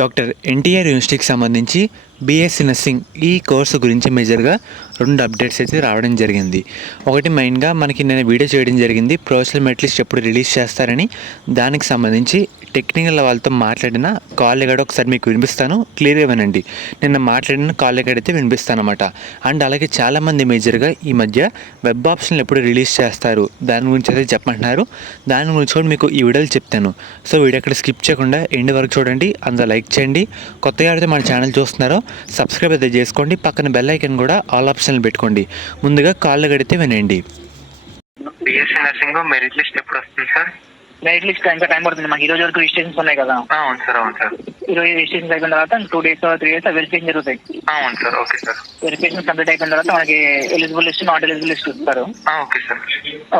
Doctor NTR యూనివర్సిటీకి సంబంధించి BSc nursing ఈ కోర్సు గురించి మేజర్గా 2 అప్డేట్స్ అయితే రావడం జరిగింది. ఒకటి మెయిన్గా మనకి నేను వీడియో చేయడం జరిగింది, ప్రొఫెషనల్ మెరిట్ లిస్ట్ ఎప్పుడు రిలీజ్ చేస్తారని. దానికి సంబంధించి టెక్నికల్ వాళ్ళతో మాట్లాడిన కాల్ రికార్డ్ ఒకసారి మీకు వినిపిస్తాను, క్లియర్గా వినండి. నిన్న మాట్లాడిన కాల్ రికార్డ్ అయితే వినిపిస్తాను అనమాట. అండ్ అలాగే చాలామంది మేజర్గా ఈ మధ్య వెబ్ ఆప్షన్లు ఎప్పుడు రిలీజ్ చేస్తారు దాని గురించి అయితే చెప్పమంటున్నారు. దాని గురించి కూడా మీకు ఈ వీడియోలో చెప్తాను. సో వీడియో ఎక్కడ స్కిప్ చేయకుండా ఎండ్ వరకు చూడండి, అందులో లైక్ చేయండి. కొత్తగా అయితే మన ఛానల్ చూస్తున్నారో సబ్స్క్రైబ్ అయితే చేసుకోండి, పక్కన బెల్ ఐకన్ కూడా ఆల్ ఆప్షన్లు పెట్టుకోండి. ముందుగా కాల్ కడితే వినండి. బీఎస్సీ నర్సింగ్ మెరిట్ లిస్ట్ ఎప్పుడు వస్తుంది సార్? మెరిట్ లిస్ట్ ఇంకా టైం పడుతుంది. మాకు ఈ రోజు వరకు రిజిస్ట్రేషన్స్ ఉన్నాయి కదా. అవును సార్. అవును సార్. ఈ రోజు రిజిస్ట్రేషన్ అయిపోయిన తర్వాత 2 days 3 days వెరిఫికేషన్ జరుగుతాయి. అవును sir. Okay sir. Verification complete అయిపోయిన తర్వాత మనకి eligible list, not eligible list ఇస్తారు. Okay sir.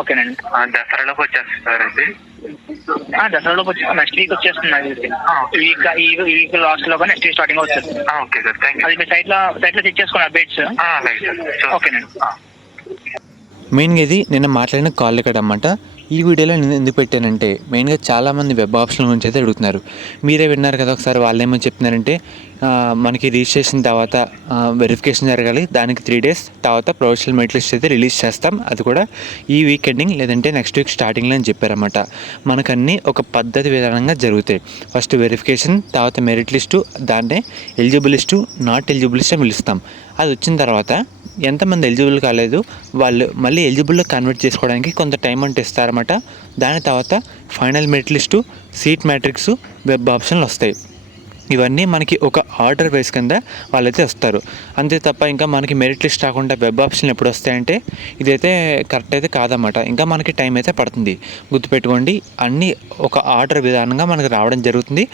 ఓకేనండి. దసరాలోకి వచ్చేస్తుంది సార్ అది. దసరాలోకి వచ్చి నెక్స్ట్ వీక్ వచ్చేస్తుంది. ఈ వీక్ లాస్ట్ లో నెక్స్ట్ వీక్ స్టార్టింగ్ వచ్చేస్తుంది. Okay sir. Thank you. అది మీ సైట్ లో చెక్ చేసుకోండి అప్డేట్స్. అలాగే సార్. ఓకేనండి. మెయిన్గా ఇది నిన్న మాట్లాడిన కాల్ రికార్డ్ అన్నమాట. ఈ వీడియోలో నేను ఎందుకు పెట్టానంటే మెయిన్గా చాలామంది వెబ్ ఆప్షన్ల గురించి అయితే అడుగుతున్నారు. మీరే విన్నారు కదా ఒకసారి, వాళ్ళు ఏమని చెప్తున్నారంటే మనకి రిజిస్ట్రేషన్ తర్వాత వెరిఫికేషన్ జరగాలి, దానికి 3 days తర్వాత ప్రొఫెషనల్ మెరిట్ లిస్ట్ అయితే రిలీజ్ చేస్తాం, అది కూడా ఈ వీక్ ఎండింగ్ లేదంటే నెక్స్ట్ వీక్ స్టార్టింగ్లో అని చెప్పారన్నమాట. మనకన్నీ ఒక పద్ధతి విధానంగా జరుగుతాయి. ఫస్ట్ వెరిఫికేషన్, తర్వాత మెరిట్ లిస్టు, దాన్నే eligible list, not eligible list అని పిలుస్తాం. అది వచ్చిన తర్వాత ఎంతమంది ఎలిజిబుల్ కాలేదు వాళ్ళు మళ్ళీ ఎలిజిబుల్లో కన్వర్ట్ చేసుకోవడానికి కొంత టైం అంటే ఇస్తారన్నమాట. దాని తర్వాత final merit list, seat matrix, web ఆప్షన్లు వస్తాయి. ఇవన్నీ మనకి ఒక ఆర్డర్ వైస్ కింద వాళ్ళైతే వస్తారు. అంతే తప్ప ఇంకా మనకి మెరిట్ లిస్ట్ రాకుండా వెబ్ ఆప్షన్లు ఎప్పుడు వస్తాయంటే ఇదైతే కరెక్ట్ అయితే కాదన్నమాట. ఇంకా మనకి టైం అయితే పడుతుంది. గుర్తుపెట్టుకోండి, అన్నీ ఒక ఆర్డర్ విధానంగా మనకి రావడం జరుగుతుంది.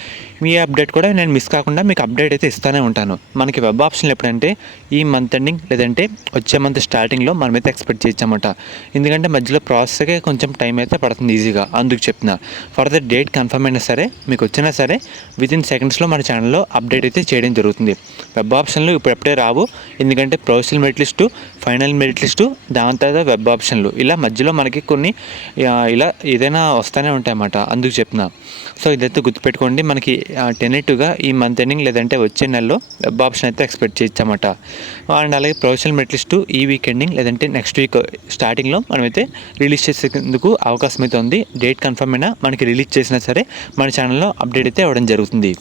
మీ అప్డేట్ కూడా నేను మిస్ కాకుండా మీకు అప్డేట్ అయితే ఇస్తూనే ఉంటాను. మనకి వెబ్ ఆప్షన్లు ఎప్పుడంటే ఈ మంత్ ఎండింగ్ లేదంటే వచ్చే మంత్ స్టార్టింగ్లో మనమైతే ఎక్స్పెక్ట్ చేయొచ్చన్నమాట. ఎందుకంటే మధ్యలో ప్రాసెస్కే కొంచెం టైం అయితే పడుతుంది ఈజీగా, అందుకు చెప్తున్నా. ఫర్దర్ డేట్ కన్ఫర్మ్ అయినా సరే మీకు వచ్చినా సరే వితిన్ సెకండ్స్లో మన ఛానల్లో అప్డేట్ అయితే చేయడం జరుగుతుంది. వెబ్ ఆప్షన్లు ఇప్పుడెప్పుడే రావు, ఎందుకంటే professional merit list, final merit list, దాని తర్వాత వెబ్ ఆప్షన్లు, ఇలా మధ్యలో మనకి కొన్ని ఇలా ఏదైనా వస్తూనే ఉంటాయన్నమాట, అందుకు చెప్తున్నా. సో ఇదైతే గుర్తుపెట్టుకోండి. మనకి టెనెటివ్గా ఈ మంత్ ఎండింగ్ లేదంటే వచ్చే నెలలో వెబ్ ఆప్షన్ అయితే ఎక్స్పెక్ట్ చేయొచ్చన్నమాట. అండ్ అలాగే ప్రొఫెషనల్ మెరిట్ లిస్టు ఈ వీక్ ఎండింగ్ లేదంటే నెక్స్ట్ వీక్ స్టార్టింగ్లో మనమైతే రిలీజ్ చేసేందుకు అవకాశం అయితే ఉంది. డేట్ కన్ఫర్మ్ అయినా మనకి రిలీజ్ చేసినా సరే మన ఛానల్లో అప్డేట్ అయితే ఇవ్వడం జరుగుతుంది.